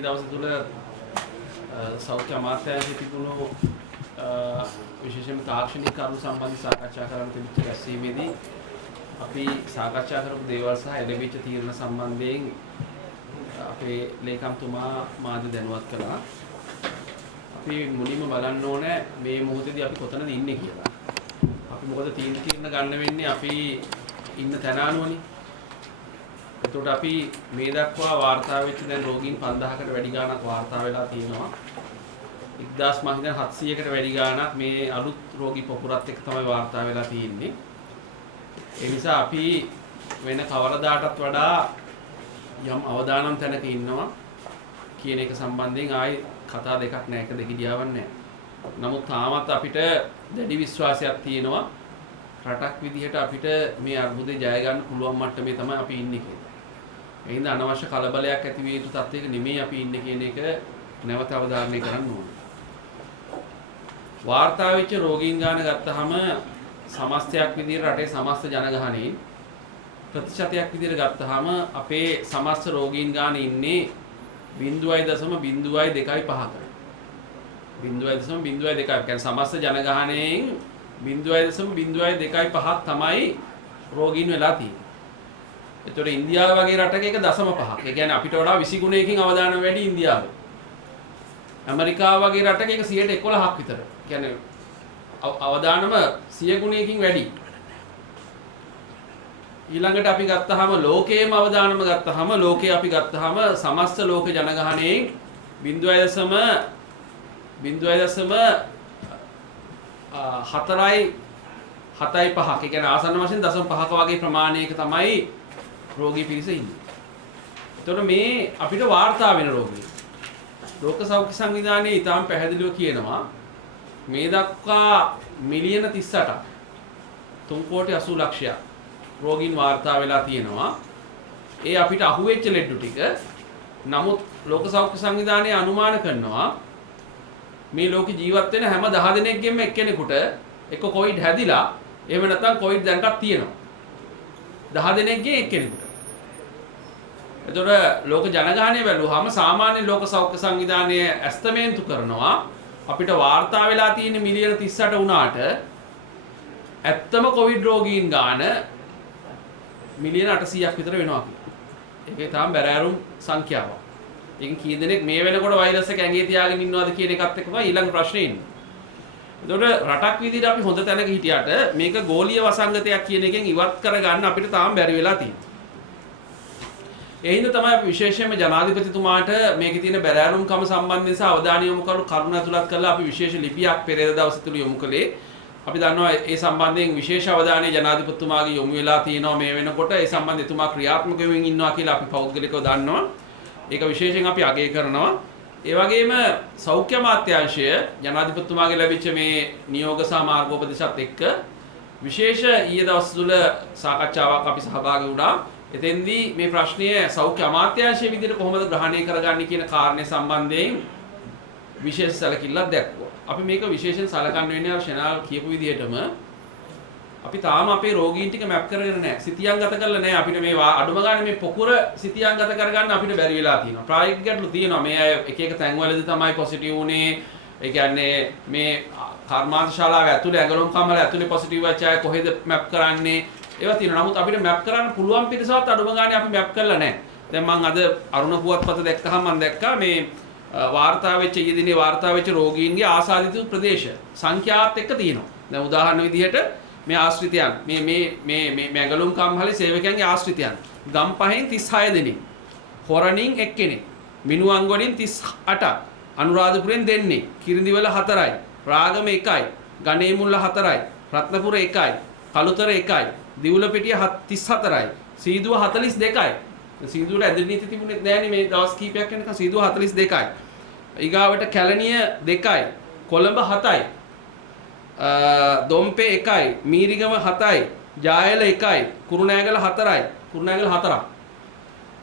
ඊයේ දවස් තුල සෞඛ්‍ය අමාත්‍යාංශයේ තිබුණු විශේෂයෙන්ම තාක්ෂණික කරුණු සම්බන්ධ සාකච්ඡා කරන්න තිබිච්ච රැස්වීමේදී අපි සාකච්ඡා කරපු දේවල් සහ එළඹිච්ච තීරණ සම්බන්ධයෙන් අපේ ලේකම්තුමා මාධ්‍ය දැනුවත් කළා. අපි මුලින්ම බලන්න ඕනේ මේ මොහොතේදී අපි කොතනද ඉන්නේ කියලා. අපි මොකද තීරණ ගන්න වෙන්නේ අපි ඉන්න තැන අනුවනේ. එතකොට අපි මේ දක්වා වාර්තා වෙච්ච දැන් රෝගීන් 5000කට වැඩි ගාණක් වාර්තා වෙලා තියෙනවා. 1700කට වැඩි ගාණක් මේ අලුත් රෝගී පොකුරත් එක්ක තමයි වාර්තා වෙලා තියෙන්නේ. ඒ නිසා අපි වෙන කවරදාටත් වඩා යම් අවදානම් තැනක ඉන්නවා කියන එක සම්බන්ධයෙන් ආයි කතා දෙකක් නෑ, එක දෙක ගියාවක් නෑ. නමුත් තාමත් අපිට දැඩි විශ්වාසයක් තියෙනවා රටක් විදිහට අපිට මේ අර්බුදේ ජය ගන්න පුළුවන් මට්ටමේ තමයි අපි ඉන්නේ කියලා. ඒ හින්දා අනවශ්‍ය කලබලයක් ඇති විය යුතු තත්ත්වයක නෙමෙයි අපි ඉන්නේ කියන එක නැවත අවධාරණය කරන්න ඕනේ. වාර්තා වෙච්ච රෝගීන් ගාන ගත්තාම සමස්තයක් විදිහට රටේ සමස්ත ජනගහනයෙන් ප්‍රතිශතයක් විදිහට ගත්තාම අපේ සමස්ත රෝගීන් ගාන ඉන්නේ 0.02.5ක. 0.02. කියන්නේ සමස්ත ජනගහනයෙන් 0.02.5ක් තමයි රෝගීන් වෙලා තියෙන්නේ. ඒතකොට ඉන්දියාව වගේ රටක ඒක 0.5ක්. ඒ කියන්නේ අපිට වඩා 20 ගුණයකින් අවදානම් වැඩි ඉන්දියාවේ. ඇමරිකාව වගේ රටක ඒක 11ක් විතර. කියන්නේ අවදානම 100 ගුණයකින් වැඩි. ඊළඟට අපි ගත්තාම ලෝකයේම අවදානම ගත්තාම ලෝකයේ අපි ගත්තාම සමස්ත ලෝක ජනගහනයෙන් 0.4.75. ඒ කියන්නේ ආසන්න වශයෙන් 0.5ක වගේ ප්‍රමාණයක තමයි රෝගී පිරිස ඉන්නේ. එතකොට මේ අපිට වාර්තා වෙන රෝගී. ලෝක සෞඛ්‍ය සංවිධානයේ ඊටාම් පැහැදිලිව කියනවා මේ දක්වා මිලියන 38ක් 3,80,00,000 රෝගීන් වාර්තා වෙලා තියෙනවා. ඒ අපිට අහුවෙච්ච ලෙඩු ටික. නමුත් ලෝක සෞඛ්‍ය සංවිධානය අනුමාන කරනවා මේ ලෝකේ ජීවත් වෙන හැම 10 දෙනෙක්ගෙම එක්කෙනෙකුට එක්ක කොවිඩ් හැදිලා එහෙම නැත්නම් කොවිඩ් දැනටත් තියෙනවා. 10 දෙනෙක්ගේ එක්කෙනෙකුට. එතකොට ලෝක ජනගහනය බැලුවාම සාමාන්‍ය ලෝක සෞඛ්‍ය සංවිධානය ඇස්තමේන්තු කරනවා අපිට වාර්තා වෙලා තියෙන මිලියන 38 වුණාට ඇත්තම කොවිඩ් රෝගීන් ගාන මිලියන 800ක් විතර වෙනවා කියලා. ඒකේ තාම බැරෑරුම් සංඛ්‍යාවක්. ඒකෙන් කී දෙනෙක් මේ වෙනකොට වෛරස් එක ඇඟේ තියාගෙන ඉන්නවද කියන එකත් එක්ක තමයි ඊළඟ ප්‍රශ්නේ ඉන්නේ. එතකොට රටක් විදිහට අපි හොඳ තැනක හිටියට මේක ගෝලීය වසංගතයක් කියන එකෙන් ඉවත් කරගන්න අපිට තාම බැරි වෙලා තියෙනවා. ඒ හින්දා තමයි අපි විශේෂයෙන්ම ජනාධිපතිතුමාට මේකේ තියෙන බැරෑරුම්කම සම්බන්ධයෙන් සහ අවධානය යොමු කරන කරුණ ඇතුළත් කරලා අපි විශේෂ ලිපියක් පෙරේද දවස් තුල යොමු කළේ. අපි දන්නවා ඒ සම්බන්ධයෙන් විශේෂ අවධානය ජනාධිපතිතුමාගේ යොමු වෙලා තියෙනවා මේ වෙනකොට. ඒ සම්බන්ධයෙන් එතුමා ක්‍රියාත්මක වෙමින් ඉන්නවා කියලා අපි පෞද්ගලිකව දන්නවා. ඒක විශේෂයෙන් අපි අගය කරනවා. ඒ වගේම සෞඛ්‍ය අමාත්‍යාංශය ජනාධිපතිතුමාගේ ලැබිච්ච මේ නියෝග සහ මාර්ගෝපදේශත් එක්ක විශේෂ ඊයේ දවස් තුල සාකච්ඡාවක් අපි සහභාගී වුණා. එතෙන්දී මේ ප්‍රශ්නය සෞඛ්‍ය අමාත්‍යාංශයේ විදිහට කොහොමද ග්‍රහණය කරගන්නේ කියන කාරණේ සම්බන්ධයෙන් විශේෂ සැලකිල්ලක් දැක්වුවා. අපි මේක විශේෂයෙන් සලකන්න වෙන්නේ අර ෂෙනාල් කියපු විදිහටම අපි තාම අපේ රෝගීන් ටික මැප් කරගෙන නැහැ. සිතියන්ගත කරලා නැහැ. අපිට මේ අඩුම ගානේ මේ පොකුර සිතියන්ගත කරගන්න අපිට බැරි වෙලා තියෙනවා. ප්‍රායෝගික ගැටලු තියෙනවා. මේ අය එක එක තැන්වලදී තමයි පොසිටිව් උනේ. ඒ කියන්නේ මේ කර්මාන්ත ශාලාව ඇතුලේ ඇඟලුම් කම්මල ඇතුලේ පොසිටිව් වෙච්ච අය කොහෙද මැප් කරන්නේ? ඒවා තියෙනවා. නමුත් අපිට මැප් කරන්න පුළුවන් පිටසවත් අඩුම ගානේ අපි මැප් කරලා නැහැ. දැන් මම අද අරුණ පුවත්පත දැක්කහම මම දැක්කා මේ වාර්තා වෙච්ච ඊයේ දිනේ වාර්තා වෙච්ච රෝගීන්ගේ ආසාදිත ප්‍රදේශ සංඛ්‍යාවත් එක්ක තියෙනවා. දැන් උදාහරණ විදිහට මේ ආශ්‍රිතයන් මේ ඇඟලුම් කම්හලේ සේවකයන්ගේ ආශ්‍රිතයන් ගම්පහෙන් 36 දෙනෙක්, හොරණින් එක්කෙනෙක්, මිනුවන්ගොඩින් 38ක්, අනුරාධපුරෙන් දෙන්නෙක්, කිරිඳිවල 4යි, රාගම 1යි, ගණේමුල්ල 4යි, රත්නපුර 1යි, කළුතර 1යි, දිවුලපිටිය 34යි, සීදුව 42යි. සීදුවට ඇදෙන නීති තිබුණේ නැහැනේ මේ දවස් කීපයක් යනකම්. සීදුව 42යි. ඊගාවට කැලණිය 2යි, කොළඹ 7යි, දොම්පේ 1යි, මීරිගම 7යි, ජායල 1යි, කුරුණෑගල 4යි, කුරුණෑගල 4ක්.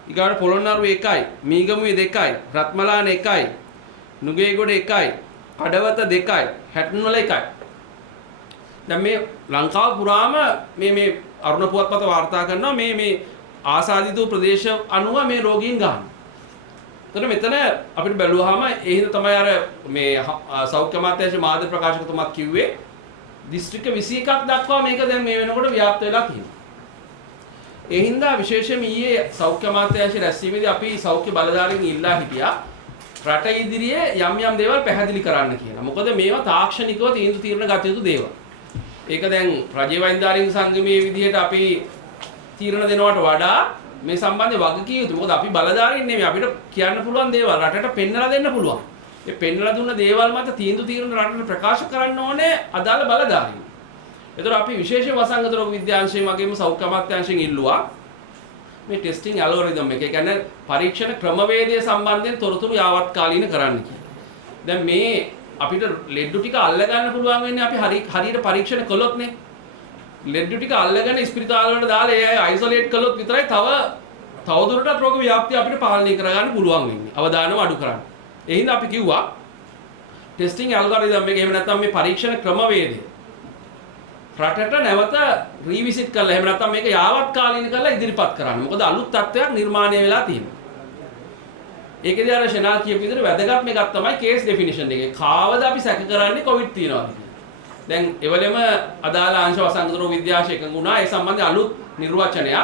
ඊගාවට පොළොන්නරුව 1යි, මීගමුවේ 2යි, රත්මලාන 1යි, නුගේගොඩ 1යි, කඩවත 2යි, හැටන්වල 1යි. දැන් මේ ලංකාව පුරාම මේ අරුණ පුවත්පත වාර්තා කරනවා මේ ආසාදිත ප්‍රදේශ අනුව මේ රෝගීන් ගන්න. එතන මෙතන අපිට බැලුවාම ඒ හින්දා තමයි අර මේ සෞඛ්‍ය අමාත්‍යාංශ මාධ්‍ය ප්‍රකාශකතුමාත් කිව්වේ දිස්ත්‍රික්ක 21ක් දක්වා මේක දැන් මේ වෙනකොට ව්‍යාප්ත වෙලා තියෙනවා. ඒ හින්දා විශේෂයෙන්ම ඊයේ සෞඛ්‍ය අමාත්‍යාංශ රැස්වීමේදී අපි සෞඛ්‍ය බලධාරීන් ඉල්ලා හිටියා රට ඉදිරියේ යම් යම් දේවල් පැහැදිලි කරන්න කියලා. මොකද මේවා තාක්ෂණිකව තීරණ ගත යුතු දේවල්. ඒක දැන් රජයේ වෛද්‍යාරීන් සංගමයේ විදිහට අපි තීරණ දෙනවට වඩා මේ සම්බන්ධයෙන් වගකීම් යුතු. මොකද අපි බලධාරීන් නෙමෙයි අපිට කියන්න පුළුවන් දේවල් රටට පෙන්වලා දෙන්න පුළුවන්. ඒ පෙන්වලා දුන්න දේවල් මත තීරණ රටට ප්‍රකාශ කරන්න ඕනේ අදාළ බලධාරීන්. ඒතර අපි විශේෂ වසංගත රෝග විද්‍යාංශයෙන් වගේම සෞඛ්‍ය අමාත්‍යාංශයෙන් ඉල්ලුවා මේ ටෙස්ටිං ඇල්ගොරිතම් එක. ඒ කියන්නේ පරීක්ෂණ ක්‍රමවේදය සම්බන්ධයෙන් තොරතුරු යාවත්කාලීන කරන්න කියලා. දැන් මේ අපිට ලෙඩ්ඩු ටික අල්ල ගන්න පුළුවන් වෙන්නේ අපි හරියට පරීක්ෂණ කළොත් නේ. ලෙඩ්ඩු ටික අල්ලගෙන ස්පිරිතාල වලට දාලා ඒ අය අයිසොලේට් කළොත් විතරයි තවදුරටත් රෝග ව්‍යාප්තිය අපිට පාලනය කරගන්න පුළුවන් වෙන්නේ. අවදානම අඩු කරන්න. ඒ හින්දා අපි කිව්වා ටෙස්ටිං ඇල්ගොරිතම් එක එහෙම නැත්නම් මේ පරීක්ෂණ ක්‍රමවේදය රටට නැවත රීවිසිට් කරලා එහෙම නැත්නම් මේක යාවත්කාලීන කරලා ඉදිරිපත් කරන්න. මොකද අලුත් තත්ත්වයක් නිර්මාණය වෙලා තියෙනවා. ඒකේදී අර ෂෙනාල් කියපු විදිහට වැදගත් එකක් තමයි කේස් ඩෙෆිනිෂන් එකේ. කාවද අපි සැක කරන්නේ කොවිඩ් තියනවාද කියලා. දැන් එවලෙම අදාළ අංශ වසංගත රෝග විද්‍යාංශ එකඟ වුණා. ඒ සම්බන්ධයෙන් අලුත් නිර්වචනයක්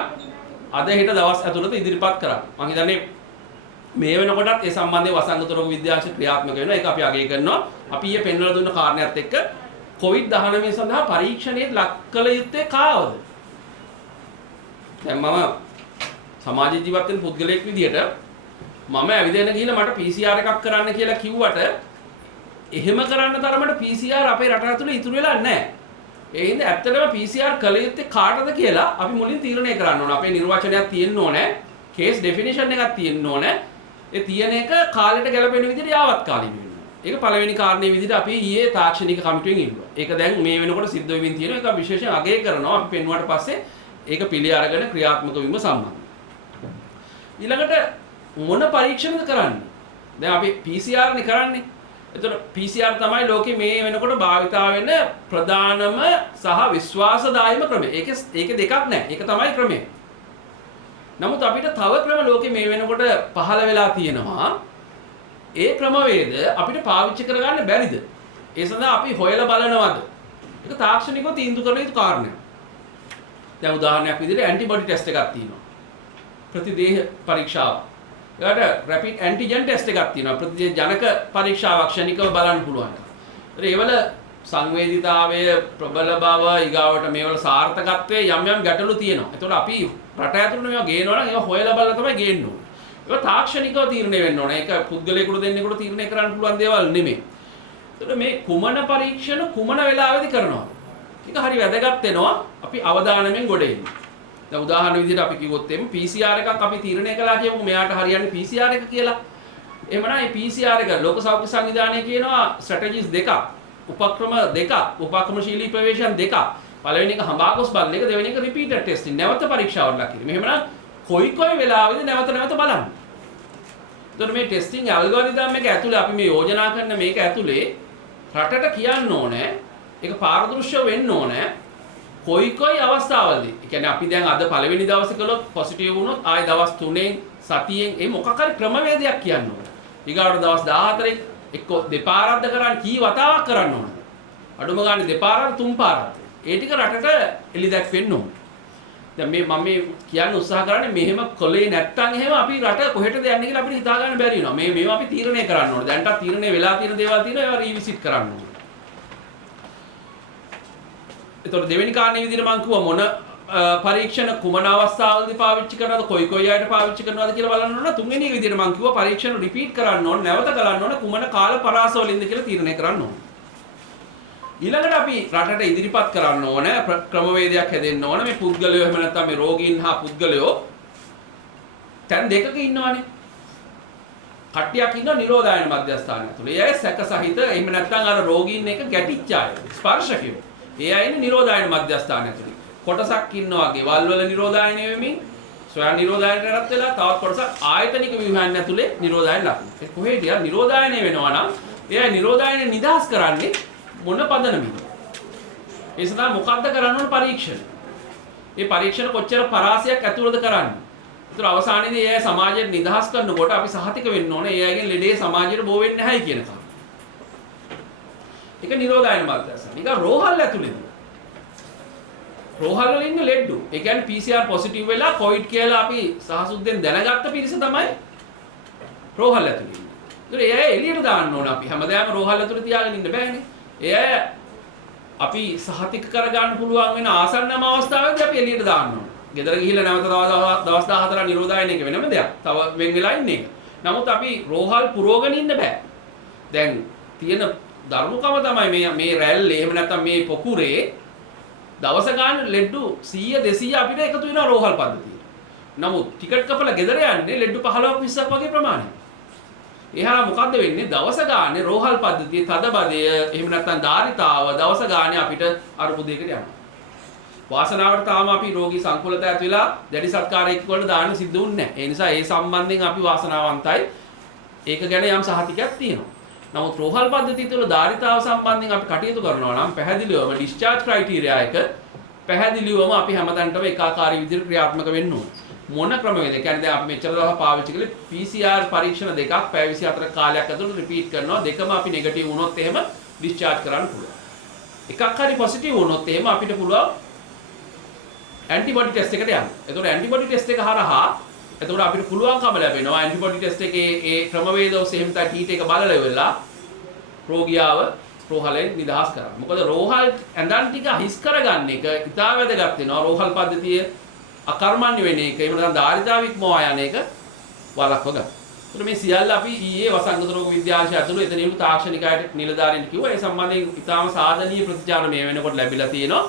අද හෙට දවස් ඇතුළත ඉදිරිපත් කරා. මම හිතන්නේ මේ වෙනකොටත් ඒ සම්බන්ධයෙන් වසංගත රෝග විද්‍යාංශ ක්‍රියාත්මක වෙනවා. ඒක අපි අගය කරනවා. අපි ඊයේ පෙන්වලා දුන්න කාරණයක් එක්ක COVID-19 සඳහා පරීක්ෂණයේ ලක් කළ යුත්තේ කාවද? දැන් මම සමාජ ජීවත් වෙන පුද්ගලයෙක් විදියට මම ඇවිදගෙන ගිහිල්ලා මට PCR එකක් කරන්න කියලා කිව්වට එහෙම කරන්න තරමට PCR අපේ රට ඇතුලේ ඉතුරු වෙලා නැහැ. ඒ හින්දා ඇත්තටම PCR කළ යුත්තේ කාටද කියලා අපි මුලින් තීරණය කරන්න ඕන. අපේ නිර්වචනයක් තියෙන්න ඕනේ. කේස් ඩෙෆිනිෂන් එකක් තියෙන්න ඕනේ. ඒ තියෙන එක කාලෙට ගැලපෙන විදිහට යාවත්කාලීන වෙන්න. ඒක පළවෙනි කාරණේ විදිහට අපි ඊයේ තාක්ෂණික කමිටුවෙන් ඉල්ලුවා. ඒක දැන් මේ වෙනකොට සිද්ධ වෙමින් තියෙනවා. ඒක විශේෂයෙන් අගය කරනවා. අපි පෙන්වුවාට පස්සේ ඒක පිළි අරගෙන ක්‍රියාත්මක වීම සම්බන්ධයි. ඊළඟට මොන පරීක්ෂණද කරන්නේ? දැන් අපි PCR නේ කරන්නේ. එතකොට PCR තමයි ලෝකේ මේ වෙනකොට භාවිතා වෙන ප්‍රධානම සහ විශ්වාසදායීම ක්‍රමය. ඒකේ දෙකක් නැහැ. ඒක තමයි ක්‍රමය. නමුත් අපිට තව ක්‍රම ලෝකේ මේ වෙනකොට පහළ වෙලා තියෙනවා. ඒ ක්‍රමවේද අපිට පාවිච්චි කරගන්න බැරිද? ඒ සඳහා අපි හොයලා බලනවද? ඒක තාක්ෂණිකව තීන්දුව කරන යුතු කාරණයක්. දැන් උදාහරණයක් විදිහට ඇන්ටිබොඩි ටෙස්ට් එකක් තියෙනවා. ප්‍රතිදේහ පරීක්ෂාව. ඒකට රැපිඩ් ඇන්ටිජන් ටෙස්ට් එකක් තියෙනවා. ප්‍රතිදේහ ජනක පරීක්ෂාවක් ක්ෂණිකව බලන්න පුළුවන්. ඒවල සංවේදීතාවය, ප්‍රබල බව, ඊගාවට මේවල සාර්ථකත්වයේ යම් යම් ගැටලු තියෙනවා. ඒතකොට අපි රට ඇතුළේ මේවා ගේනවා නම් ඒවා හොයලා බලලා තමයි ගේන්න ඕනේ. ඒක තාක්ෂණිකව තීරණය වෙන්න ඕනේ. ඒක පුද්ගලයෙකුට දෙන්නෙකුට තීරණය කරන්න පුළුවන් දේවල් නෙමෙයි. ඒතකොට මේ කුමන පරීක්ෂණ කුමන වෙලාවෙදි කරනවා? ඒක හරි වැදගත් වෙනවා. අපි අවධානයෙන් ගොඩ එන්න. දැන් උදාහරණ විදිහට අපි කිව්වොත් එimhe PCR එකක් අපි තීරණය කළා කියමුකෝ මෙයාට හරියන්නේ PCR එක කියලා. එහෙමනම් මේ PCR එක ලෝක සෞඛ්‍ය සංවිධානය කියනවා ස්ට්‍රැටජිස් දෙකක්, උපක්‍රම දෙකක්, උපක්‍රමශීලී ප්‍රවේශයන් දෙකක්. පළවෙනි එක හඹාගොස් බලන එක, දෙවෙනි එක රිපීටඩ් ටෙස්ටිං නැවත පරීක්ෂාවට ලක් කිරීම. එහෙමනම් කොයි වෙලාවෙද නැවත බලන්න. එතකොට මේ ටෙස්ටිං ඇල්ගොරිතම් එක ඇතුලේ අපි මේ යෝජනා කරන මේක ඇතුලේ රටට කියන්න ඕනේ, ඒක පාරදෘශ්‍ය වෙන්න ඕනේ. කොයි අවස්ථාවලදී. ඒ කියන්නේ අපි දැන් අද පළවෙනි දවසේ කළොත් පොසිටිව් වුණොත් ආයෙ දවස් 3න් සතියෙන් ඒ මොකක් හරි ක්‍රමවේදයක් කියන්න ඕනේ. ඊගාවට දවස් 14න් එක්ක දෙපාරක්ද කරන්න කී වතාවක් කරන්න ඕනද? අඩුම ගානේ දෙපාරක් තුන් පාරක්. ඒ ටික රටට එලි දැක්වෙන්න ඕනේ. දැන් මම මේ කියන්න උත්සාහ කරන්නේ මෙහෙම කළේ නැත්තම් එහෙම අපි රට කොහෙටද යන්නේ කියලා අපිට හිතා ගන්න බැරි වෙනවා. මේවා අපි තීරණය කරන්න ඕනේ. දැන්ටත් තීරණය වෙලා තියෙන දේවල් තියෙනවා ඒවා රීවිසිට් කරන්න ඕනේ. ඒතකොට දෙවෙනි කාරණේ විදිහට මම කිව්වා මොන පරීක්ෂණ කුමන අවස්ථාවලදී පාවිච්චි කරනවද කොයි අයට පාවිච්චි කරනවද කියලා බලන්න ඕන. තුන්වෙනි විදිහට මම කිව්වා පරීක්ෂණ රිපීට් කරන්න ඕන, නැවත කරන්න ඕන, කුමන කාල පරාසවලින්ද කියලා තීරණය කරන්න ඕන. ඊළඟට අපි රටට ඉදිරිපත් කරන්න ඕන ක්‍රමවේදයක් හැදෙන්න ඕන. මේ පුද්ගලයෝ එහෙම නැත්නම් මේ රෝගීන් හා පුද්ගලයෝ තැන් දෙකක ඉන්නවනේ. කට්ටියක් ඉන්නවා නිරෝධායන මධ්‍යස්ථානය ඇතුළේ. ඒ අය සැක සහිත එහෙම නැත්නම් අර රෝගීන් එක ගැටිච්ච අය, ස්පර්ශකයෝ. ඒ අය ඉන්නේ නිරෝධායන මධ්‍යස්ථානය ඇතුළේ. කොටසක් ඉන්නවා ගෙවල් වල නිරෝධායන වෙමින් ස්වයං නිරෝධායනට රැත් වෙලා, තවත් කොටසක් ආයතනික ව්‍යුහයන් ඇතුලේ නිරෝධායන ලකුණු. ඒ කොහෙද නිරෝධායනය වෙනවා නම් ඒ අය නිරෝධායන නිදහස් කරන්නේ මොන පදනමින්ද? ඒ සඳහා මොකක්ද කරන්න ඕන පරීක්ෂණ? මේ පරීක්ෂණ කොච්චර පරාසයක් ඇතුළද කරන්නේ? ඒතර අවසානයේදී ඒ සමාජයට නිදහස් කරනකොට අපි සහතික වෙන්න ඕනේ ඒ අයගෙන් ලෙඩේ සමාජයට බෝ වෙන්නේ නැහැයි කියන කම. ඒක නිරෝධායන මධ්‍යස්ථාන. නිකන් රෝහල් ඇතුළේ. රෝහල් වල ඉන්න ලෙඩ්ඩු. ඒ කියන්නේ PCR පොසිටිව් වෙලා කොවිඩ් කියලා අපි සහසුද්දෙන් දැනගත්ත පිරිස තමයි රෝහල් ඇතුළේ ඉන්නේ. ඒතර ඒ අය එළියට දාන්න ඕන අපි. හැමදාම රෝහල් ඇතුළේ තියාගෙන ඉන්න බෑනේ. ඒ අය අපි සහතික කරගන්න පුළුවන් වෙන ආසන්නම අවස්ථාවේදී අපි එළියට දාන්න ඕන. ගෙදර ගිහිල්ලා නැවත දවස් 14 නිරෝධායන එක වෙනම දෙයක්. තව වෙන් වෙලා ඉන්න එක. නමුත් අපි රෝහල් පුරවගෙන ඉන්න බෑ. දැන් තියෙන ධර්මකම තමයි මේ රැල්ලේ එහෙම නැත්නම් මේ පොකුරේ දවස ගන්න ලෙඩ්ඩු 100 200 අපිට එකතු වෙනවා රෝහල් පද්ධතියට. නමුත් ටිකට් කපලා ගෙදර යන්නේ ලෙඩ්ඩු 15ක් 20ක් වගේ ප්‍රමාණයක්. එහා මොකද්ද වෙන්නේ? දවස ගානේ රෝහල් පද්ධතියේ තදබදය එහෙම නැත්නම් ධාරිතාව දවස ගානේ අපිට අරුබුදයකට යනවා. වාසනාවට තාම අපි රෝගී සංකූලතාව ඇති වෙලා දැඩි සත්කාරයක් වලට දාන්න සිද්ධ වුණේ නැහැ. ඒ නිසා ඒ සම්බන්ධයෙන් අපි වාසනාවන්තයි. ඒක ගැන යම් සහතිකයක් තියෙනවා. නමුත් රෝහල් පද්ධතිය තුළ ධාරිතාව සම්බන්ධයෙන් අපි කටයුතු කරනවා නම් පැහැදිලිවම ඩිස්චාර්ජ් ක්‍රයිටීරියා එක පැහැදිලිවම අපි හැමතැනටම ඒකාකාරී විදිහට ක්‍රියාත්මක වෙන්න ඕනේ. මොන ක්‍රමවේද? කියන්නේ දැන් අපි මෙච්චර දවස් පාවිච්චි කළේ PCR පරීක්ෂණ දෙකක් පැය 24 කාලයක් ඇතුළත රිපීට් කරනවා. දෙකම අපි නෙගටිව් වුණොත් එහෙම ඩිස්චාර්ජ් කරන්න පුළුවන්. එකක් හරි පොසිටිව් වුණොත් එහෙම අපිට පුළුවන් ඇන්ටිබොඩි ටෙස්ට් එකට යන්න. එතකොට ඇන්ටිබොඩි ටෙස්ට් එක හරහා එතකොට අපිට පුළුවන්කම ලැබෙනවා ඇන්ටිබොඩි ටෙස්ට් එකේ ඒ ක්‍රමවේද ඔස්සේ එහෙම තමයි ටීට් එක බලලා ඉවරලා රෝගියාව රෝහලෙන් නිදහස් කරන්න. මොකද රෝහල් ඇඳන් ටික හිස් කරගන්න එක ඉතා වැදගත් වෙනවා. රෝහල් පද්ධතිය අකර්මණ්‍ය වෙන එක එහෙම නැත්නම් ධාරිතාව ඉක්මවා යන එක වළක්ව ගන්න. ඒකට මේ සියල්ල අපි ඊයේ වසංගත රෝග විද්‍යාංශය ඇතුළේ එතනින්ම තාක්ෂණිකයට නිලධාරීන් කිව්වා. ඒ සම්බන්ධයෙන් ඉතාම සාධනීය ප්‍රතිචාර මේ වෙනකොට ලැබිලා තියෙනවා.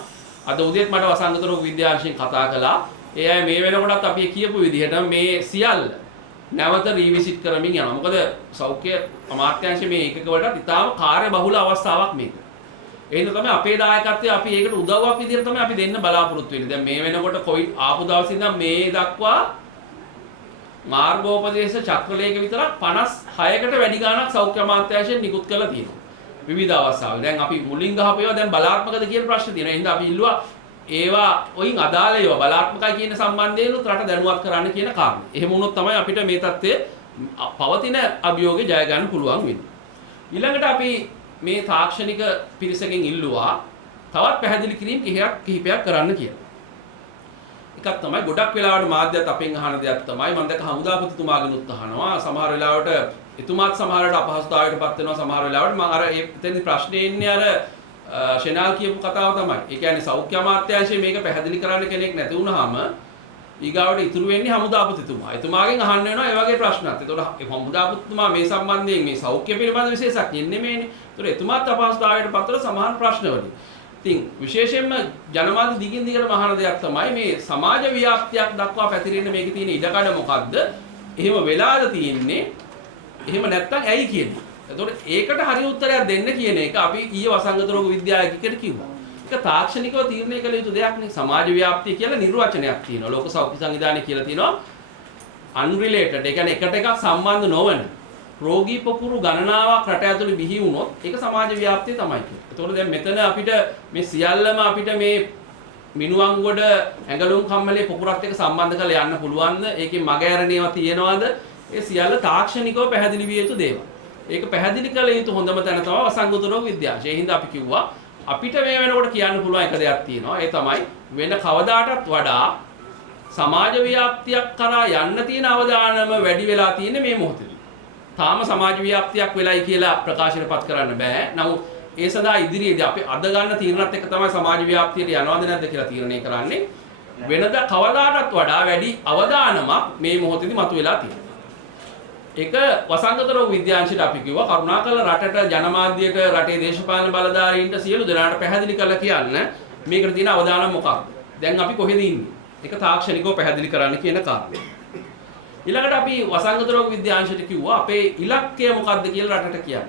අද උදේත් මට වසංගත රෝග විද්‍යාංශයෙන් කතා කළා. ඒ අය මේ වෙනකොටත් අපි කියපු විදිහට මේ සියල්ල නැවත රීවිසිට් කරමින් යනවා. මොකද සෞඛ්‍ය අමාත්‍යාංශයේ මේ ඒකක වලට ඉතාම කාර්යබහුල අවස්ථාවක් මේක. ඒ හින්දා තමයි අපේ දායකත්වය අපි ඒකට උදව්වක් විදිහට තමයි අපි දෙන්න බලාපොරොත්තු වෙන්නේ. දැන් මේ වෙනකොට කොවිඩ් ආපු දවසේ ඉඳන් මේ දක්වා මාර්ගෝපදේශ චක්‍රලේඛ විතරක් 56කට වැඩි ගණනක් සෞඛ්‍ය අමාත්‍යාංශයෙන් නිකුත් කරලා තියෙනවා. විවිධ අවස්ථාවල. දැන් අපි මුලින් ගහපු ඒවා දැන් බලාත්මකද කියන ප්‍රශ්න තියෙනවා. ඒ හින්දා අපි ඉල්ලුවා ඒවා ඔයින් අදාළ ඒවා බලාත්මකයි කියන සම්බන්ධයෙන් රට දැනුවත් කරන්න කියන කාරණේ. එහෙම වුණොත් තමයි අපිට මේ தත්ත්වයේ පවතින අභියෝගේ ජය ගන්න පුළුවන් වෙන්නේ. ඊළඟට අපි මේ තාක්ෂණික පිරිසකින් ඉල්ලුවා තවත් පැහැදිලි කිරීම් කිහිපයක් කරන්න කියලා. එකක් තමයි ගොඩක් වෙලාවට මාධ්‍යත් අපෙන් අහන දෙයක් තමයි මම දැක්ක හමුදාපතිතුමාගෙනුත් අහනවා. සමහර වෙලාවට එතුමාත් සමහරවිට අපහසුතාවයටපත් වෙනවා. සමහර වෙලාවට මම අර එතෙන්දි ප්‍රශ්නේ ඉන්නේ අර ෂෙනාල් කියපු කතාව තමයි. ඒ කියන්නේ සෞඛ්‍ය අමාත්‍යාංශයේ මේක පැහැදිලි කරන්න කෙනෙක් නැති වුනහම ඊගාවට ඉතුරු වෙන්නේ හමුදාපතිතුමා. එතුමාගෙන් අහන්න වෙනවා ඒ වගේ ප්‍රශ්නත්. ඒතකොට හමුදාපතිතුමා මේ සම්බන්ධයෙන් මේ සෞඛ්‍ය පිළිබඳ විශේෂඥයෙක් නෙමෙයිනේ. ඒතකොට එතුමාත් අපහසුතාවයටපත් වෙලා සමහර ප්‍රශ්නවලින්. ඉතින් විශේෂයෙන්ම ජනමාධ්‍ය දිගින් දිගටම අහන දෙයක් තමයි මේ සමාජ ව්‍යාප්තියක් දක්වා පැතිරෙන්න මේකේ තියෙන ඉඩකඩ මොකද්ද? එහෙම වෙලාද තියෙන්නේ? එහෙම නැත්නම් ඇයි කියන්නේ? එතකොට ඒකට හරි උත්තරයක් දෙන්න කියන එක අපි ඊයේ වසංගත රෝග විද්‍යාඥයෙක්ට කිව්වා. ඒක තාක්ෂණිකව තීරණය කළ යුතු දෙයක් නේ. සමාජ ව්‍යාප්තිය කියලා නිර්වචනයක් තියෙනවා. ලෝක සෞඛ්‍ය සංවිධානය කියලා තියෙනවා unrelated. ඒ කියන්නේ එකට එකක් සම්බන්ධ නොවන රෝගී පොකුරු ගණනාවක් රට ඇතුළේ බිහි වුණොත් ඒක සමාජ ව්‍යාප්තිය තමයි කියන්නේ. එතකොට දැන් මෙතන අපිට මේ සියල්ලම අපිට මේ මිනුවන්ගොඩ ඇඟලුම් කම්මලේ පොකුරත් එක්ක සම්බන්ධ කරලා යන්න පුළුවන්ද? ඒකේ මගහැරණේවා තියෙනවද? ඒ සියල්ල තාක්ෂණිකව පැහැදිලි විය යුතු දේවල්. ඒක පැහැදිලි කළ යුතු හොඳම තැන තමයි වසංගත රෝග විද්‍යාංශය. ඒ හින්දා අපි කිව්වා අපිට මේ වෙනකොට කියන්න පුළුවන් එක දෙයක් තියෙනවා. ඒ තමයි වෙන කවදාටත් වඩා සමාජ ව්‍යාප්තියක් කරා යන්න තියෙන අවදානම වැඩි වෙලා තියෙන්නේ මේ මොහොතේදී. තාම සමාජ ව්‍යාප්තියක් වෙලයි කියලා ප්‍රකාශනපත් කරන්න බෑ. නමුත් ඒ සඳහා ඉදිරියේදී අපි අද ගන්න තීරණත් එක්ක තමයි සමාජ ව්‍යාප්තියට යනවද නැද්ද කියලා තීරණය කරන්නේ. වෙනද කවදාටත් වඩා වැඩි අවදානමක් මේ මොහොතේදී මතුවලා තියෙනවා. ඒක වසංගත රෝග විද්‍යාංශයට අපි කිව්වා කරුණාකරලා රටට ජනමාධ්‍යයට රටේ දේශපාලන බලධාරීන්ට සියලු දෙනාට පැහැදිලි කරලා කියන්න මේකට තියෙන අවදානම් මොකක්ද? දැන් අපි කොහෙද ඉන්නේ? ඒක තාක්ෂණිකව පැහැදිලි කරන්න කියන කාරණය. ඊළඟට අපි වසංගත රෝග විද්‍යාංශයට කිව්වා අපේ ඉලක්කය මොකක්ද කියලා රටට කියන්න.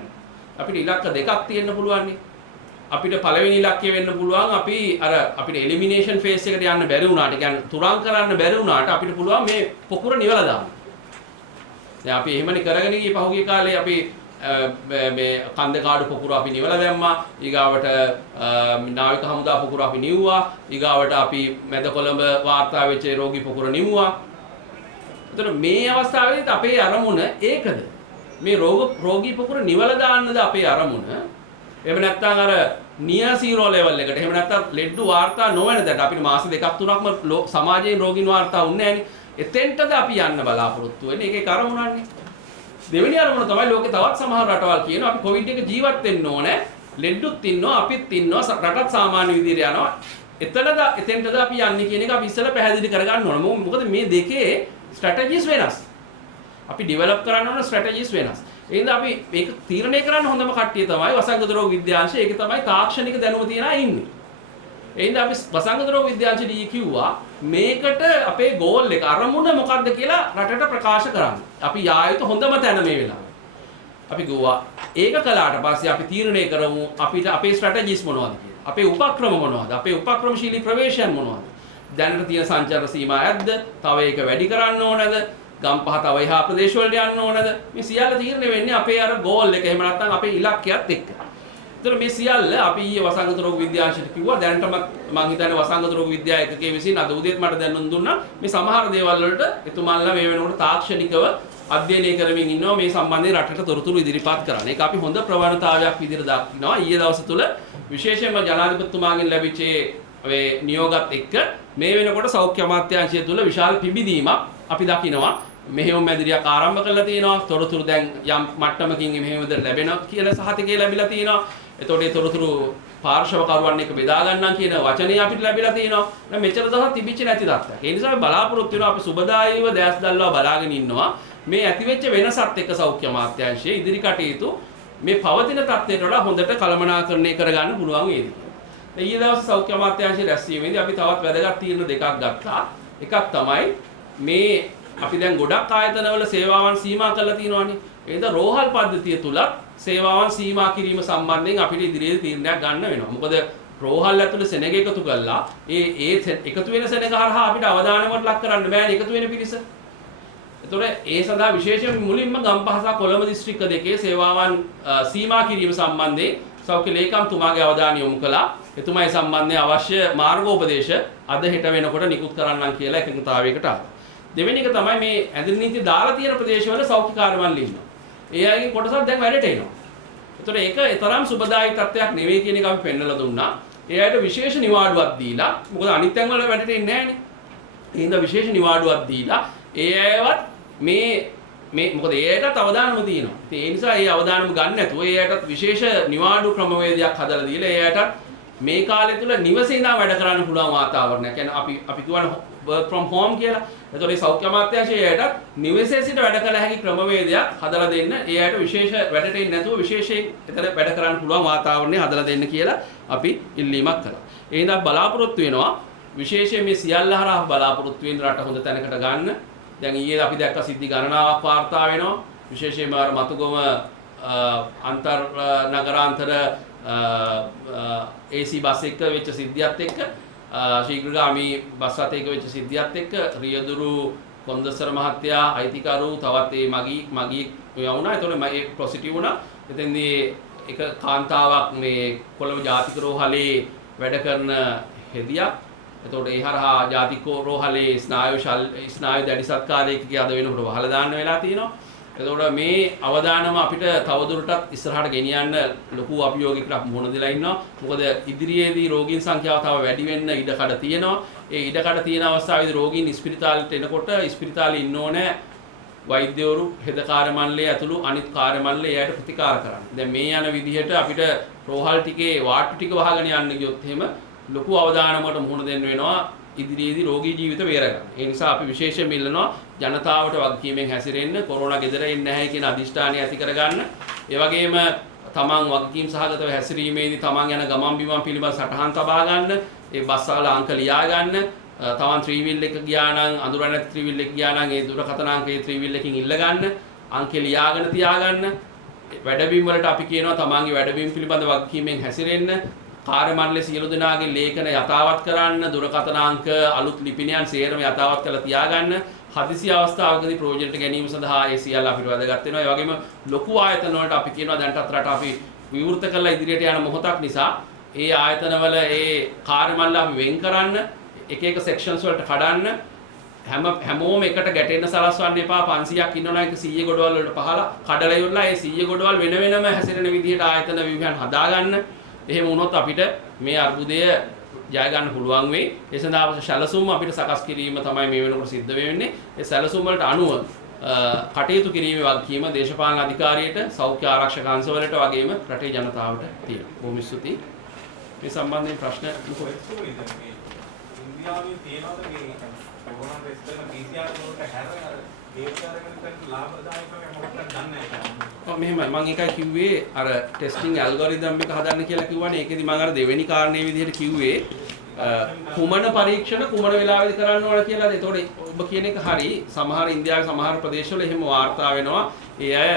අපිට ඉලක්ක දෙකක් තියෙන්න පුළුවන් නේ. අපිට පළවෙනි ඉලක්කය වෙන්න පුළුවන් අපි අර අපිට එලිමිනේෂන් ෆේස් එකට යන්න බැරි වුණාට කියන්නේ තුරන් කරන්න බැරි වුණාට අපිට පුළුවන් මේ පොකුර නිවලා දාන්න. දැන් අපි එහෙමනේ කරගෙන ගියේ පහුගිය කාලේ අපි මේ කන්දකාඩු පොකුර අපි නිවලා දැම්මා. ඊගාවට නාවික හමුදා පොකුර අපි නිව්වා. ඊගාවට අපි මැද කොළඹ වාර්තා වෙච්ච රෝගී පොකුර නිව්වා. එතකොට මේ අවස්ථාවේදී අපේ අරමුණ ඒකද? මේ රෝගී පුකුර නිවල දාන්නද අපේ අරමුණ? එහෙම නැත්නම් අර නියර් සීරෝ ලෙවල් එකට. එහෙම නැත්නම් ලෙඩ වාර්තා නොවන දැන් අපිට මාස දෙකක් තුනක්ම සමාජයේ රෝගීන් වාර්තා වුන්නේ නැහනේ. එතෙන්ටද අපි යන්න බලාපොරොත්තු වෙන්නේ. ඒකේ කරමුණන්නේ. දෙවෙනි අරමුණ තමයි ලෝකේ තවත් සමහර රටවල් කියනවා අපි කොවිඩ් එක ජීවත් වෙන්න ඕනේ. ලෙඩුත් ඉන්නවා අපිත් ඉන්නවා රටත් සාමාන්‍ය විදිහට යනවා. එතෙන්ටද අපි යන්නේ කියන එක අපි ඉස්සෙල්ලා පැහැදිලි කරගන්න ඕන. මොකද මේ දෙකේ ස්ට්‍රැටජිස් වෙනස්. අපි ඩෙවලොප් කරන්න ඕන ස්ට්‍රැටජිස් වෙනස්. ඒ හින්දා අපි මේක තීරණය කරන්න හොඳම කට්ටිය තමයි වසංගත රෝග විද්‍යාංශය. ඒක තමයි තාක්ෂණික දැනුම තියන අය ඉන්නේ. ඒ හින්දා අපි වසංගත රෝග විද්‍යාංශදී කිව්වා මේකට අපේ ගෝල් එක අරමුණ මොකක්ද කියලා රටට ප්‍රකාශ කරන්න. අපි යා යුතු හොඳම තැන මේ වෙලාවේ. අපි ගෝවා ඒක කළාට පස්සේ අපි තීරණය කරමු අපිට අපේ ස්ට්‍රැටජිස් මොනවද කියලා. අපේ උපක්‍රම මොනවද? අපේ උපක්‍රමශීලී ප්‍රවේශයන් මොනවද? දැනට තියෙන සංචාර සීමා ඇද්ද? තව ඒක වැඩි කරන්න ඕනද? ගම්පහ තව එහා ප්‍රදේශ වලට යන්න ඕනද? මේ සියල්ල තීරණය වෙන්නේ අපේ අර ගෝල් එක. එහෙම නැත්නම් අපේ ඉලක්කයත් එක්ක. ඒතර මේ සියල්ල අපි ඊයේ වසංගත රෝග විද්‍යාංශයට කිව්වා. දැනටම මම හිතන්නේ වසංගත රෝග විද්‍යාව එකකේ විසින් අද උදේත් මට දැනුම් දුන්නා. මේ සමහර දේවල් වලට එතුමාලා මේ වෙනකොට තාක්ෂණිකව අධ්‍යයනය කරමින් ඉන්නවා මේ සම්බන්ධයෙන් රටට තොරතුරු ඉදිරිපත් කරන්න. ඒක අපි හොඳ ප්‍රවණතාවයක් විදිහට දක්වනවා. ඊයේ දවස් තුල විශේෂයෙන්ම ජනාධිපතිතුමාගෙන් ලැබිච්ච මේ නියෝගත් එක්ක මේ වෙනකොට සෞඛ්‍ය අමාත්‍යාංශය තුල විශාල පිබිදීමක් අපි දකිනවා. මෙහෙයුම් මැදිරියක් ආරම්භ කරලා තියෙනවා. තොරතුරු දැන් යම් මට්ටමකින් මෙහෙයුම්ද ලැබෙනවා කියලා සහතිකය ලැබිලා තියෙනවා. එතකොට ඒ තොරතුරු පාර්ශව කරුවන් එක්ක බෙදා ගන්නම් කියන වචනේ අපිට ලැබිලා තියෙනවා. දැන් මෙච්චර දවස් තිබිච්ච නැති තත්ත්වයක්. ඒ නිසා බලාපොරොත්තු වෙනවා අපි සුබදායීව දැස් දැල්වා බලාගෙන ඉන්නවා. මේ ඇතිවෙච්ච වෙනසත් එක්ක සෞඛ්‍ය අමාත්‍යාංශයේ ඉදිරි කටයුතු මේ පවතින තත්ත්වයට වඩා හොඳට කළමනාකරණය කරගන්න පුළුවන් වේවි. ඊයේ දවසේ සෞඛ්‍ය අමාත්‍යාංශයේ රැස්වීමේදී අපි තවත් වැදගත් තීරණ දෙකක් ගත්තා. එකක් තමයි මේ අපි දැන් ගොඩක් ආයතනවල සේවාවන් සීමා කරලා තියෙනවානේ. ඒ නිසා රෝහල් පද්ධතිය තුලත් සේවාවන් සීමා කිරීම සම්බන්ධයෙන් අපිට ඉදිරියේ තීරණයක් ගන්න වෙනවා. මොකද රෝහල් ඇතුලේ සෙනග එකතු කළා ඒ එකතු වෙන සෙනග හරහා අපිට අවධානමකට ලක් කරන්න බෑනේ එකතු වෙන පිරිස. ඒතොර ඒ සඳහා විශේෂයෙන් මුලින්ම ගම්පහ සහ කොළඹ දිස්ත්‍රික්ක දෙකේ සේවාවන් සීමා කිරීම සම්බන්ධයෙන් සෞඛ්‍ය ලේකම්තුමාගේ අවධානය යොමු කළා. එතුමා ඒ සම්බන්ධයෙන් අවශ්‍ය මාර්ගෝපදේශ අද හෙට වෙනකොට නිකුත් කරන්නම් කියලා එකඟතාවයකට ආවා. දෙවෙනි එක තමයි මේ ඇඳුම් නීති දාලා තියෙන ප්‍රදේශවල සෞඛ්‍ය කාර්යාලවල ඉන්නවා. ඒ අයගේ කොටසක් දැන් වැඩට එනවා. ඒතොර ඒක තරම් සුබදායී තත්ත්වයක් නෙවෙයි කියන එක අපි පෙන්නලා දුන්නා. ඒ අයට විශේෂ නිවාඩුවක් දීලා මොකද අනිත් තැන් වල වැඩට එන්නේ නැහනේ. ඒ හින්දා විශේෂ නිවාඩුවක් දීලා ඒ අයවත් මේ මොකද ඒ අයටත් අවදානම තියෙනවා. ඉතින් ඒ නිසා ඒ අවදානම ගන්න නැතුව ඒ අයටත් විශේෂ නිවාඩු ක්‍රමවේදයක් හදලා දීලා ඒ අයටත් මේ කාලය තුල නිවසේ ඉඳන් වැඩ කරන්න පුළුවන් වාතාවරණයක්. කියන්නේ අපි කියවන work from home කියලා. එතකොට මේ සෞඛ්‍ය අමාත්‍යාංශයටත් නිවසේ සිට වැඩ කළ හැකි ක්‍රමවේදයක් හදලා දෙන්න. ඒ අයට විශේෂ වැඩට එන්නේ නැතුව විශේෂයෙන් එතන වැඩ කරන්න පුළුවන් වාතාවරණය හදලා දෙන්න කියලා අපි ඉල්ලීමක් කළා. ඒ හින්දා බලාපොරොත්තු වෙනවා විශේෂයෙන් මේ සියල්ල හරහා බලාපොරොත්තු වෙන රට හොඳ තැනකට ගන්න. දැන් ඊයේ අපි දැක්ක සිද්ධි ගණනාවක් වාර්තා වෙනවා. විශේෂයෙන්ම අර මතුගම අන්තර් නගරාන්තර AC බස් එක වෙච්ච සිද්ධියත් එක්ක ශීඝ්‍රගාමී බස් රථයක වෙච්ච සිද්ධියත් එක්ක රියදුරු කොන්දසර මහත්තයා අයිතිකරු තවත් ඒ මගී වුණා. ඒතකොට මේ ප්‍රොසිටිව් වුණා. එතෙන්දී එක කාන්තාවක් මේ කොළඹ ජාතික රෝහලේ වැඩ කරන හෙදියක්. එතකොට ඒ හරහා ජාතික රෝහලේ ස්නායු දැඩි සත්කාරයකගේ අද වෙනකොට වහලා දාන්න වෙලා තියෙනවා. එතකොට මේ අවදානම අපිට තවදුරටත් ඉස්සරහට ගෙනියන්න ලොකු අභියෝගයකට මුහුණ දෙලා ඉන්නවා. මොකද ඉදිරියේදී රෝගීන් සංඛ්‍යාව තව වැඩි වෙන්න ඉඩකඩ තියෙනවා. ඒ ඉඩකඩ තියෙන අවස්ථාවේදී රෝගීන් ස්පිරිතාලෙට එනකොට ස්පිරිතාලේ ඉන්න ඕනේ වෛද්‍යවරු, හෙද කාර්ය මණ්ඩලය ඇතුළු අනිත් කාර්ය මණ්ඩල එයාට ප්‍රතිකාර කරන්න. දැන් මේ යන විදිහට අපිට රෝහල් ටිකේ වාට්ටු ටික වහගෙන යන්න ගියොත් එහෙම ලොකු අවදානමකට මුහුණ දෙන්න වෙනවා ඉදිරියේදී රෝගී ජීවිත බේරගන්න. ඒ නිසා අපි විශේෂයෙන් ඉල්ලනවා ජනතාවට වගකීමෙන් හැසිරෙන්න, කොරෝනා ගෙදර එන්නේ නැහැ කියන අදිෂ්ඨානය ඇති කරගන්න. ඒ වගේම තමන් වගකීම් සහගතව හැසිරීමේදී තමන් යන ගමන් බිමන් පිළිබඳ සටහන් තබා ගන්න, ඒ බස් වල අංක ලියා ගන්න. තමන් ත්‍රිවිල් එක ගියා නම් අඳුරන්නේ නැති ත්‍රිවිල් එක ගියා නම් ඒ දුරකථන අංකයේ ත්‍රිවිල් එකකින් ඉල්ල ගන්න, අංකේ ලියාගෙන තියාගන්න. වැඩබිම් වලට අපි කියනවා තමන්ගේ වැඩබිම් පිළිබඳ වගකීමෙන් හැසිරෙන්න. කාර්ය මණ්ඩලයේ සියලු දෙනාගේ ලේඛන යථාවත් කරන්න, දුරකථන අංක අලුත් ලිපිනයන් සේරම යථාවත් කරලා තියාගන්න. හදිසි අවස්ථාවකදී ප්‍රයෝජනට ගැනීම සඳහා ඒ සියල්ල අපිට වැදගත් වෙනවා. ඒ වගේම ලොකු ආයතන වලට අපි කියනවා දැන්ටත් රට අපි විවෘත කරලා ඉදිරියට යන මොහොතක් නිසා ඒ ආයතනවල ඒ කාර්ය මණ්ඩල අපි වෙන් කරන්න, එක එක සෙක්ෂන්ස් වලට කඩන්න. හැමෝම එකට ගැටෙන්න සලස්වන්න එපා. 500ක් ඉන්නවනම් ඒක 100 ගොඩවල් වලට පහලා කඩලා ඉවරලා ඒ 100 ගොඩවල් වෙන වෙනම හැසිරෙන විදිහට ආයතන ව්‍යුහයන් හදාගන්න. එහෙම වුණොත් අපිට මේ අර්බුදය ජය ගන්න පුළුවන් වෙයි. ඒ සඳහා සැලසුම් අපිට සකස් කිරීම තමයි මේ වෙනකොට සිද්ධ වෙන්නේ. ඒ සැලසුම් වලට අනුව කටයුතු කිරීමේ වගකීම දේශපාලන අධිකාරියට, සෞඛ්‍ය ආරක්ෂක අංශවලට වගේම රටේ ජනතාවට තියෙනවා. බොහොම ස්තුතියි. මේ සම්බන්ධයෙන් ප්‍රශ්න මොකද? ඉන්දියාවේ තියෙනවද මේ කොරෝනා ටෙස්ට් එක PCR වලට හැරෙන ඒකතරකට ලාභදායකව මොකක්ද දන්නේ නැහැ. මෙහෙමයි මම ඒකයි කිව්වේ අර ටෙස්ටිං ඇල්ගොරිතම් එක හදන්න කියලා කිව්වනේ. ඒකෙදි මම අර දෙවෙනි කාරණේ විදිහට කිව්වේ කුමන පරීක්ෂණ කුමන වෙලාවෙදි කරන්න ඕන කියලා. ඒතකොට ඔබ කියන එක හරි. සමහර ඉන්දියාවේ සමහර ප්‍රදේශවල එහෙම වාර්තා වෙනවා. ඒ අය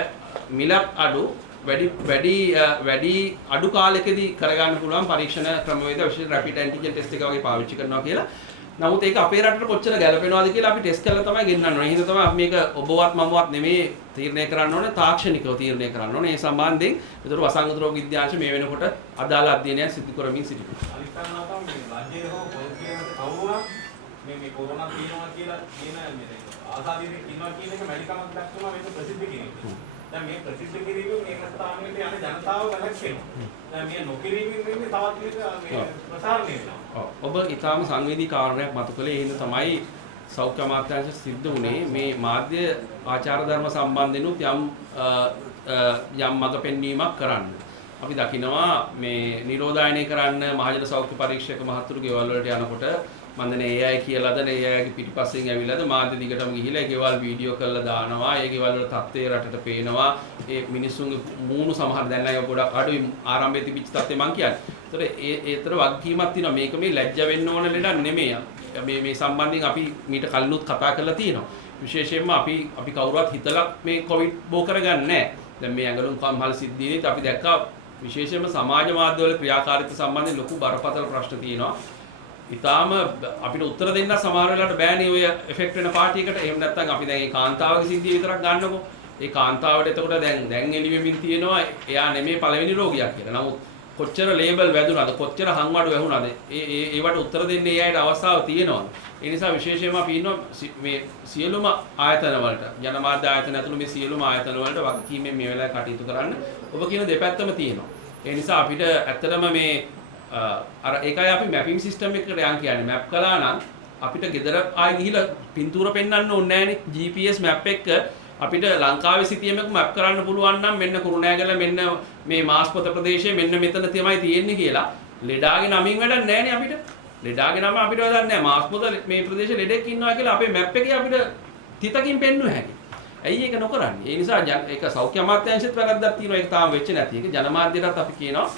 මිලක් අඩු වැඩි අඩු කාලෙකදී කරගන්න පුළුවන් පරීක්ෂණ ක්‍රමවේද විශේෂ රැපිඩ් ඇන්ටිජන් ටෙස්ට් එක වගේ පාවිච්චි කරනවා කියලා. නමුත් ඒක අපේ රටට කොච්චර ගැලපෙනවද කියලා අපි ටෙස්ට් කරලා තමයි ගෙන්නන්න ඕනේ. එහෙනම් තමයි අපි මේක ඔබවත් මමවත් නෙමෙයි තීරණය කරන්න ඕනේ, තාක්ෂණිකව තීරණය කරන්න ඕනේ. ඒ සම්බන්ධයෙන් ඒතර වසංගත රෝග විද්‍යාංශ මේ වෙනකොට අදාළ අධ්‍යයනයක් සිදු කරමින් සිටිනවා. අනිත් රාජ්‍යයේ හෝ කවුරුත් මේ කොරෝනා තියෙනවා කියලා කියන මේ ආසාදීනේ ඉන්නවා කියන එක මැඩිකමක් දක්වනවා මේක ප්‍රසිද්ධ කිරීම. දැන් මේ ප්‍රසිද්ධ කිරීමෙන් මේ ස්ථානෙට යන ජනතාව වැළැක්වෙනවා. දැන් මේ නොකිරීමෙන් වෙන්නේ තවත් මේ ප්‍රසාරණය වෙනවා. ඔබ ඊටාම සංවේදී කාරණයක් මතු කළේ. ඒ හින්දා තමයි සෞඛ්‍ය අමාත්‍යාංශ සිද්ධ වුණේ මේ මාධ්‍ය ආචාර ධර්ම සම්බන්ධෙනුත් යම් මඟ පෙන්වීමක් කරන්න. අපි දකිනවා මේ නිරෝධායනය කරන්න මහජන සෞඛ්‍ය පරීක්ෂක මහතුරු ගෙවල් වලට යනකොට මන්දනේ AI කියලාද ඒ අයගේ පිටිපස්සෙන් ඇවිල්ලාද මාධ්‍ය දිගටම ගිහිලා ඒ ගෙවල් වීඩියෝ කරලා දානවා. ඒ ගෙවල් වල තත්ත්වය රටට පේනවා. ඒ මිනිස්සුන්ගේ මූණු සමහර දැන් අය ගොඩක් අඩුයි ආරම්භයේ තිබිච්ච තත්ත්වය මං කියන්නේ. ඒතර වගකීමක් තියෙනවා. මේක මේ ලැජ්ජ වෙන්න ඕන ලෙඩක් නෙමෙයි. මේ සම්බන්ධයෙන් අපි මීට කලිනුත් කතා කරලා තියෙනවා. විශේෂයෙන්ම අපි කවුරුවත් හිතලා මේ කොවිඩ් බෝ කරගන්නේ නැහැ. දැන් මේ ඇඟලුම් කම්හල් සිද්ධියේදී අපි දැක්කා විශේෂයෙන්ම සමාජ මාධ්‍යවල ක්‍රියාකාරීත්වය සම්බන්ධයෙන් ලොකු බරපතල ප්‍රශ්න තියෙනවා. ඉතාලම අපිට උත්තර දෙන්න සමහර වෙලාවට බෑනේ ඔය එෆෙක්ට් වෙන පාටි එකට. එහෙම නැත්නම් අපි දැන් මේ කාන්තාවගේ සිද්ධිය විතරක් ගන්නකො. ඒ කාන්තාවට එතකොට දැන් එළි වෙමින් තියෙනවා එයා නෙමෙයි පළවෙනි රෝගියා කියලා. නමුත් කොච්චර ලේබල් වැදුනද කොච්චර හංවඩු වැහුණද ඒවට උත්තර දෙන්නේ ඒ අයට අවස්ථාව තියෙනවා. ඒ නිසා විශේෂයෙන්ම අපි ඉන්නවා මේ සියලුම ආයතන වලට ජනමාධ්‍ය ආයතන ඇතුළු මේ සියලුම ආයතන වලට වගකීමෙන් මේ වෙලාවේ කටයුතු කරන්න. ඔබ කියන දෙපැත්තම තියෙනවා. ඒ නිසා අපිට ඇත්තටම මේ අර ඒකයි අපි මැපින් සිස්ටම් එකකට යන් කියන්නේ. මැප් කළා නම් අපිට ගෙදර ආයි ගිහිලා පින්තූර පෙන්වන්න ඕනේ නැහනේ. GPS මැප් එක අපිට ලංකාවේ සිටියමක මැප් කරන්න පුළුවන් නම් මෙන්න කුරුණෑගල මෙන්න මේ මාස්පත ප්‍රදේශයේ මෙන්න මෙතන තමයි තියෙන්නේ කියලා ලෙඩාගේ නමින් වැඩක් නැහනේ අපිට. ලෙඩාගේ නම අපිට වැඩක් නැහැ. මාස්පත මේ ප්‍රදේශයේ ලෙඩෙක් ඉන්නවා කියලා අපේ මැප් එකේ අපිට තිතකින් පෙන්වුව හැකියි. ඇයි ඒක නොකරන්නේ? ඒ නිසා ඒක සෞඛ්‍ය අමාත්‍යාංශෙත් වැරද්දක් තියෙනවා. ඒක තාම වෙච්ච නැති එක. ජනමාධ්‍යයටත් අපි කියනවා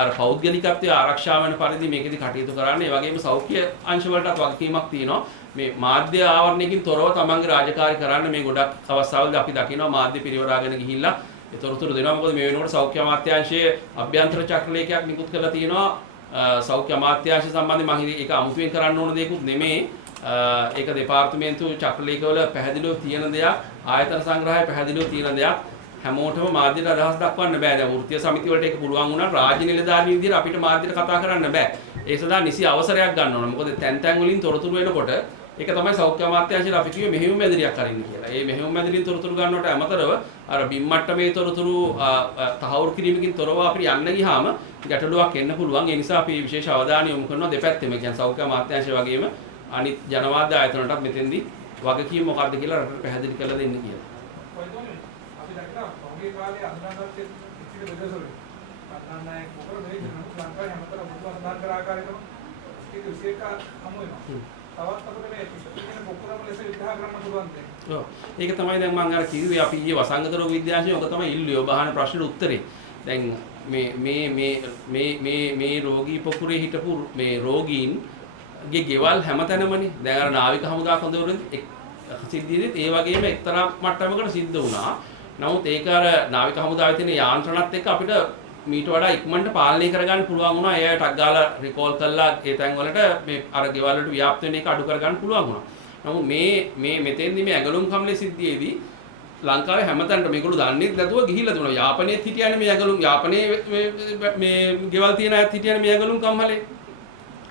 අර පෞද්ගලිකත්වයේ ආරක්ෂා වෙන පරිදි මේකෙදි කටයුතු කරන්න. ඒ වගේම සෞඛ්‍ය අංශ වලටත් වගකීමක් තියෙනවා. මේ මාධ්‍ය ආවරණයකින් තොරව තමන්ගේ රාජකාරී කරන්න මේ ගොඩක් අවස්ථාවලදී අපි දකිනවා මාධ්‍ය පිරිවරාගෙන ගිහිල්ලා ඒ තොරතුරු දෙනවා. මොකද මේ වෙනකොට සෞඛ්‍ය අමාත්‍යාංශයේ අභ්‍යන්තර චක්‍රලේඛයක් නිකුත් කරලා තියෙනවා. සෞඛ්‍ය අමාත්‍යාංශ සම්බන්ධයෙන් මම ඒක අමුතුවෙන් කරන්න ඕන දෙයක්ුත් නෙමෙයි. ඒක දෙපාර්තමේන්තු චක්‍රලේඛවල පැහැදිලිව තියෙන දෙයක්. ආයතන සංග්‍රහය පැහැදිලිව තියෙන දෙයක්. හැමෝටම මාධ්‍යට අදහස් දක්වන්න බෑ. දැන් වෘත්තීය සමිති වලට ඒක පුළුවන් වුණා. රාජ්‍ය නිලධාරීන් විදිහට අපිට මාධ්‍යට කතා කරන්න බෑ. ඒ සඳහා නිසි අවසරයක් ගන්න ඕන. මොකද තැන් වලින් තොරතුරු එනකොට ඒක තමයි සෞඛ්‍ය අමාත්‍යාංශයට අපි කිව්වේ මෙහෙයුම් මැදිරියක් අරින්න කියලා. ඒ මෙහෙයුම් මැදිරින් තොරතුරු ගන්නවට අමතරව අර බිම් මට්ටමේ තොරතුරු තහවුරු කිරීමකින් තොරව අපිට යන්න ගියාම ගැටලුවක් එන්න පුළුවන්. ඒ නිසා අපි විශේෂ අවධානය යොමු කරනවා දෙපැත්තෙම. කියන්නේ සෞඛ්‍ය අමාත්‍යාංශය වගේම අනිත් ජනමාධ්‍ය ආයතනටත් මෙතෙන්දී වගකීම මොකක්ද කියලා රටට පැහැදිලි කරලා දෙන්න කියලා. මේ කාලේ අනුරාධපුරයේ ඉතිරි බෙදසොලේ අන්නාය කොකර දෙයි ලංකාවේ හැමතැනම මුතුන් සඳහන් කර ආකාරයටම ඒක විශේෂක හමු වෙනවා. තවත් අපිට මේ ඉතිරි කොකරම ලෙස විග්‍රහ කරන්න පුළුවන් දෙයක්. ඔව්. ඒක තමයි දැන් මම අර කිව්වේ අපි ඊයේ වසංගත රෝග විද්‍යාංශයෙන් ඔක තමයි ඉල්ලුවේ. ඔබ අහන ප්‍රශ්නෙට උත්තරේ. දැන් මේ රෝගී පොකුරේ හිටපු මේ රෝගීන්ගේ ගෙවල් හැමතැනමනේ. දැන් අර නාවික හමුදා කොඳුරෙන් සිද්ධියේදීත් ඒ වගේම එක්තරා මට්ටමකට සිද්ධ වුණා. නමුත් ඒක අර නාවික හමුදාවේ තියෙන යාන්ත්‍රණත් එක්ක අපිට මීට වඩා ඉක්මනට පාලනය කරගන්න පුළුවන් වුණා. ඒ අය ටක් ගාලා රිකෝල් කළා ඒ තැන් වලට මේ අර ගෙවල් වලට ව්‍යාප්ත වෙන එක අඩු කරගන්න පුළුවන් වුණා. නමුත් මෙතෙන්දි මේ ඇඟලුම් කම්ලේ සිද්ධියේදී ලංකාවේ හැමතැනට මේගොල්ලෝ දන්නේ නැතුව ගිහිල්ලා තිබුණා. යාපනයේත් හිටියනේ මේ ඇඟලුම් යාපනයේ මේ ගෙවල් තියෙන අයත් හිටියනේ මේ ඇඟලුම් කම්හලේ.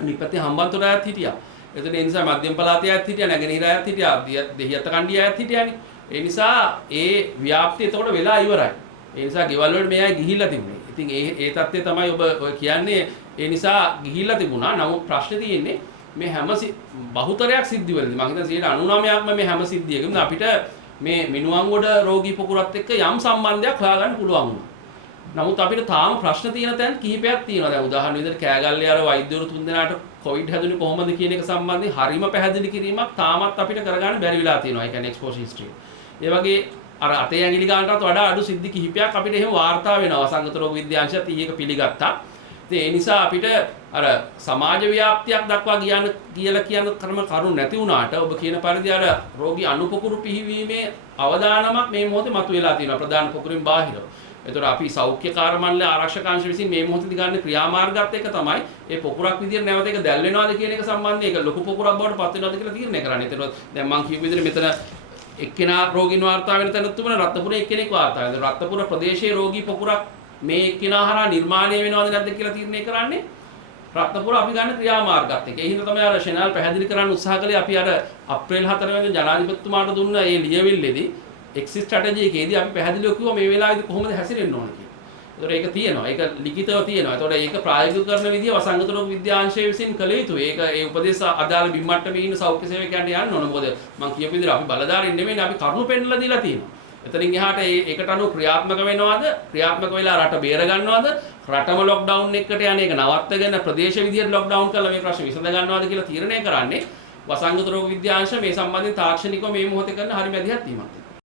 අනිත් පැත්තේ හම්බන්තොට අයත් හිටියා. එතන ඒ නිසා මධ්‍යම පළාතේ අයත් හිටියා, නැගෙනහිර අයත් හිටියා, දෙහිඅත්ත කණ්ඩිය අයත් හිටියානේ. ඒ නිසා ඒ ව්‍යාප්තිය එතකොට වෙලා ඉවරයි. ඒ නිසා ගෙවල් වලට මේ අය ගිහිල්ලා තිබුණේ. ඉතින් ඒ தත්ත්වය තමයි ඔබ ඔය කියන්නේ. ඒ නිසා ගිහිල්ලා තිබුණා. නමුත් ප්‍රශ්නේ තියෙන්නේ මේ හැම බහුතරයක් සිද්ධි වලදී මම හිතන්නේ 99%ක්ම මේ හැම සිද්ධියකම අපිට මේ මිනුවන්ගොඩ රෝගී පොකුරත් එක්ක යම් සම්බන්ධයක් හොයාගන්න පුළුවන් වුණා. නමුත් අපිට තාම ප්‍රශ්න තියෙන තැන් කිහිපයක් තියෙනවා. දැන් උදාහරණ විදිහට කෑගල්ලේ අර වෛද්‍යවරු තුන්දෙනාට කොවිඩ් හැදුනේ කොහොමද කියන එක සම්බන්ධයෙන් හරිම පැහැදිලි කිරීමක් තාමත් අපිට කරගන්න බැරි වෙලා තියෙනවා. ඒ කියන්නේ එක්ස්පෝෂර් හිස්ටරි. ඒ වගේ අර අතේ ඇඟිලි ගන්නටත් වඩා අඩු සිද්ධි කිහිපයක් අපිට එහෙම වාර්තා වෙනවා. සංගත රෝග විද්‍යාංශයත් ඊයක පිළිගත්තා. ඉතින් ඒ නිසා අපිට අර සමාජ ව්‍යාප්තියක් දක්වා කියලා කියන කරුණු නැති වුණාට ඔබ කියන පරිදි අර රෝගී අනුපොකුරු පිහිවීමේ අවදානමක් මේ මොහොතේ මතුවලා තියෙනවා ප්‍රධාන පොකුරින් බාහිරව. එතකොට අපි සෞඛ්‍ය කාර්යාලය ආරක්ෂකාංශ විසින් මේ මොහොතේදී ගන්න ක්‍රියාමාර්ගات එක තමයි මේ පොකුරක් විදියට නැවත ඒක දැල් වෙනවද කියන එක සම්බන්ධයෙන් ඒක ලොකු පොකුරක් බවට පත් වෙනවද කියලා තීරණය කරන්නේ. එතකොට දැන් මම කියපු විදිහට මෙතන එක්කෙනා රෝගීන් වාර්තා වෙන තැනත් තුන රත්නපුරේ එක්කෙනෙක් වාර්තා වෙනවා. රත්නපුර ප්‍රදේශයේ රෝගී පොකුරක් මේ එක්කෙනා හරහා නිර්මාණය වෙනවද නැද්ද කියලා තීරණය කරන්නේ රත්නපුර අපි ගන්න ක්‍රියාමාර්ගات එක. ඒ හින්දා තමයි අර ෂෙනල් පැහැදිලි කරන්න උත්සාහ කළේ අපි අර අප්‍රේල් 4 වෙනිදා ජනාධිපතිතුමාට දුන්න ඒ ලියවිල්ලේදී එක්සිට් ස්ට්‍රැටජි එකේදී අපි පැහැදිලිව කිව්වා මේ වෙලාවේදී කොහොමද හැසිරෙන්න ඕන කියලා. ඒතකොට ඒක තියෙනවා. ඒක ලිඛිතව තියෙනවා. ඒතකොට ඒක ප්‍රායෝගික කරන විදිය වසංගත රෝග විද්‍යාංශය විසින් කළ යුතුයි. ඒක ඒ උපදේශ අදාළ බිම්මට්ටමේ ඉන්න සෞඛ්‍ය සේවකයන්ට යන්න ඕන. මොකද මම කියපු විදිහට අපි බලධාරීන් නෙමෙයි අපි කරුණු පෙන්නලා දීලා තියෙනවා. එතනින් එහාට ඒකට අනුව ක්‍රියාත්මක වෙනවද? ක්‍රියාත්මක වෙලා රට බේර ගන්නවද? රටම ලොක්ඩවුන් එකකට යන එක නවත්තගෙන ප්‍රදේශ විදියට ලොක්ඩවුන් කරලා මේ ප්‍රශ්නේ විසඳ ගන්නවද කියලා තීරණය කරන්නේ වසංගත රෝග විද්‍යාංශ මේ සම්බන්ධයෙන් තාක්ෂණිකව මේ මොහොතේ කරන හරි මැදිහත් වීමක්.